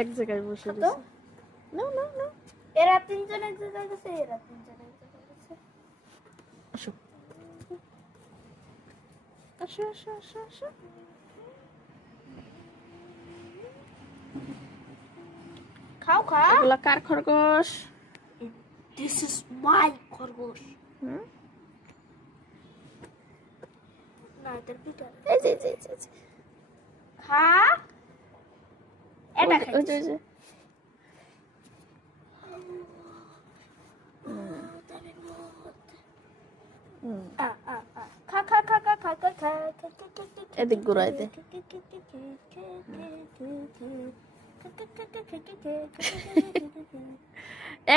এক জায়গায় বসে রয়েছে। না না না, এরা তিনজন এক জায়গায় গেছে, এরা তিনজন এক জায়গায় গেছে। আসো আসো আসো আসো আসো। খাও খা। এগুলা কার খরগোশ? দিস ইজ মাই খরগোশ। না এটা পিটার। এই যে এই যে খা। এটা খাই। ওই যে খা খা খা খা খা খা খা। এদিক ঘুরাই দে।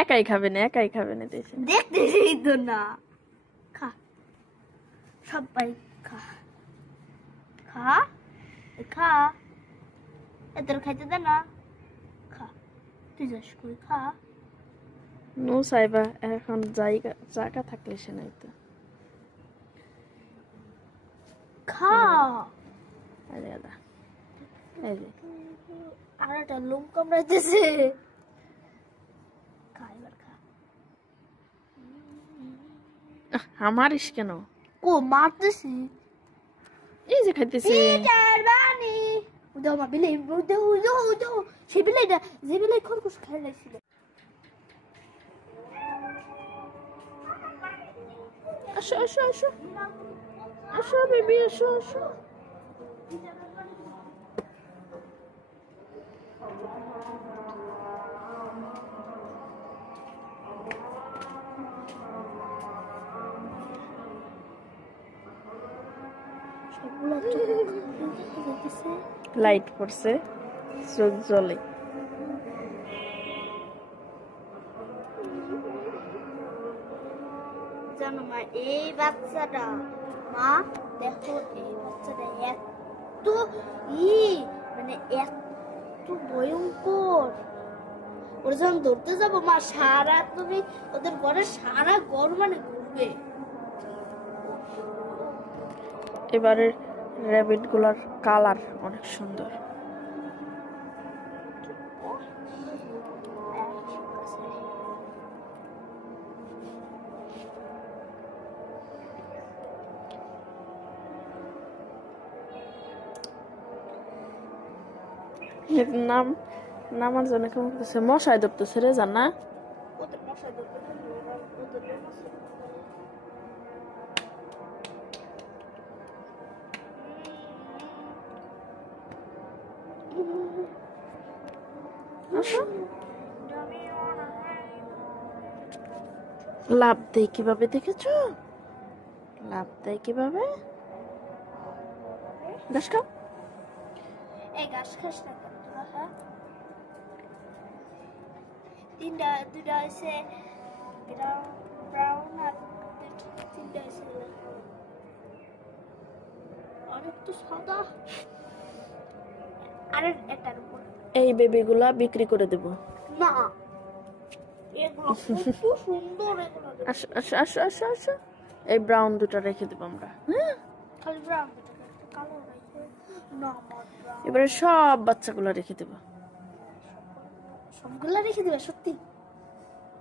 একাই খাবে না, একাই খাবে না। দেখতেই তো না। খা সবাই খা খা খা। এদের খাইতে দে না। খা তুই যাস কই খা। নো সাইবা এখন জায়গা থাকলে সে নাই তো। খা। আরে আদা এই যে আর একটা লোম কামড়াইতেছে। খা এবার খা। আমারিস কেন? কো মারতেছি। এই যে খাইতেছে। পিটার বানি উদাও মা বিলে উদাও সে বিলাইটা যে বিলাই খরগোশ খাই লাইছিল। আসো আসো আসো আসো বেবি আসো আসো। সবগুলো তো লাইট পড়ছে, চোখ জ্বলে। জানো মা এই বাচ্চাটা, মা দেখো এই বাচ্চাটা এত মানে এত ভয়ঙ্কর। ওরা যখন ধরতে যাবো মা সারা তুমি ওদের ঘরে সারা ঘর মানে ঘুরবে। এবারে র্যাবিট গুলার কালার অনেক সুন্দর। নাম নামার জন্য কেমন করতেছে? মশাই ধরতেছে রে জানা। ওদের মশাই ধরতে লাভ দেয় কিভাবে দেখেছো? লাভ দেয় কিভাবে? ঘাস খাও। এই ঘাস খাস না কেন তোরা? হ্যাঁ দুটা হয়েছে ব্রাউন আর তিনটা হয়েছে অনেক তো সাদা। আর এটার উপর এই বেবিগুলা বিক্রি করে দেব। না এগুলো খুব সুন্দর। এগুলো আসো আসো আসো আসো আসো। এই ব্রাউন দুটো রেখে দেব আমরা। খালি ব্রাউন কালো রাখবে না। এবারে সব বাচ্চাগুলো রেখে দেব। সবগুলা রেখে দেবে সত্যি?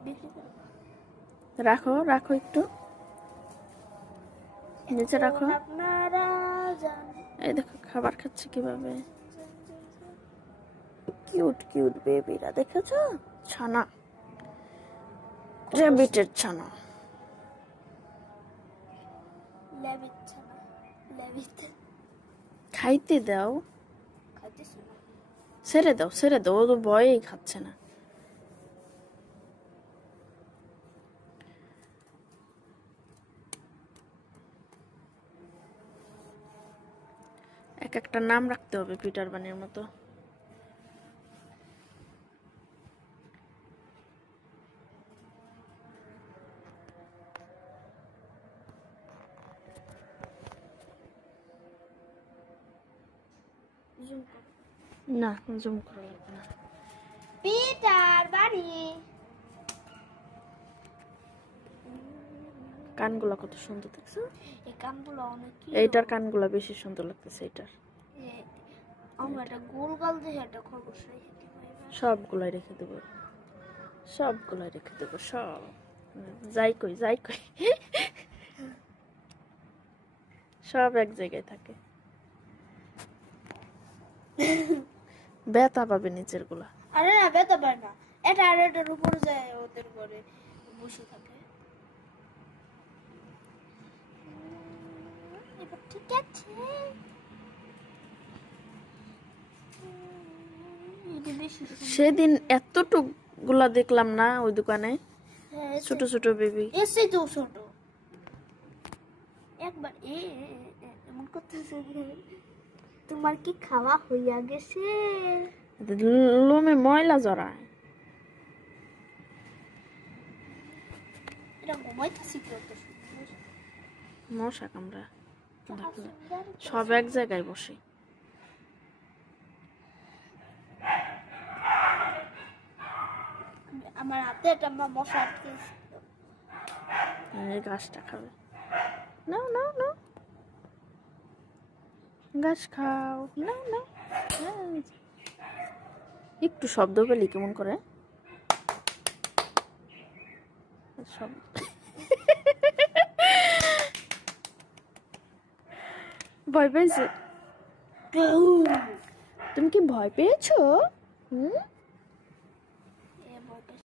বিক্রি করে রাখো রাখো একটু নিচে রাখো। আপনারা জানেন এই দেখো খাবার খাচ্ছে কিভাবে। কিউট কিউট বেবিরা দেখেছো? ছানা, র্যাবিটের ছানা। ল্যাবিট ছানা ল্যাবিট খাইতে দাও, খাইতেছ না? ছেড়ে দাও ছেড়ে দাও, ও তো ভয়েই খাচ্ছে না। এক একটা নাম রাখতে হবে পিটার বানের মতো। না জুম করা লাগবে না। পিটার বানি কানগুলা কত সুন্দর দেখছো? এই কানগুলো অনেক এইটার কানগুলা বেশি সুন্দর লাগতেছে। এইটার আমরা একটা গোল গাল দিয়ে একটা খরগোশ সবগুলাই রেখে দেবো, সবগুলাই রেখে দেবো, সব যাই কই যাই কই সব এক জায়গায় থাকে। ব্যথা পাবে নিচের গুলা। আরে না ব্যথা পায় না, এটা আর এটার উপরে যায় ওদের ঘরে বসে থাকে। এবার ঠিক আছে। সেদিন এতটুক গুলা দেখলাম না ওই দোকানে, হ্যাঁ, ছোট ছোট বেবি। এসে তো ছোট একবার এমন করতেছে। তোমার কি খাওয়া হইয়া গেছে? লোমে ময়লা জড়ায়। এটা ঘুমাইতেছি কত সুন্দর। মশা কামড়া সব এক জায়গায় বসে। আমার হাতে একটা মশা আটকেছে। এই গাছটা খাবে, নাও নাও নাও, গাছ খাও, নাও নাও। একটু শব্দ পেলি কেমন করে শব্দ। ভয় পেয়েছে? তুমি কি ভয় পেয়েছো?